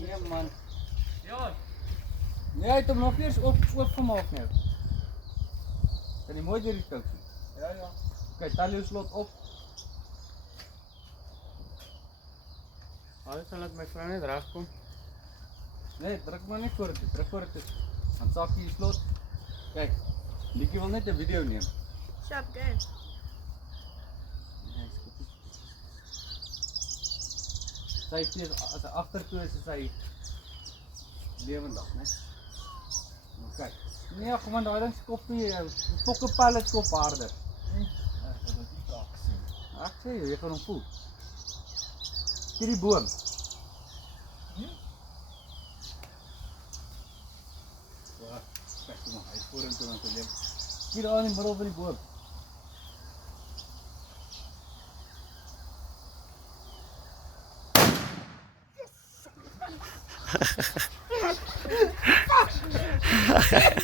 Nee man. Ja, Nee, hy het hom nog nie eens oopgemaak nie. Kan jy mooi deur die koud sien? ja. Ok, tel jou slot op. Alles sal ek my vrou net regkom. Nee, druk maar net voor toe, druk voor toe. Dan sak jy die slot. Kyk, Likie wil net 'n video neem. Sharp game. Nee, is goed. Sy is as hy agtertoe is hy lewendig, né? Nou kyk. Nee, kom maar daai ding se kop nie, fokke pallet kop harder. Ek wil dit nie raak sien. Ek sê jy gaan hom voel. Hierdie boom. Ja, kyk kom maar, hy is vorentoe dan te leef. Hier daar in die middel van die boom. Yes!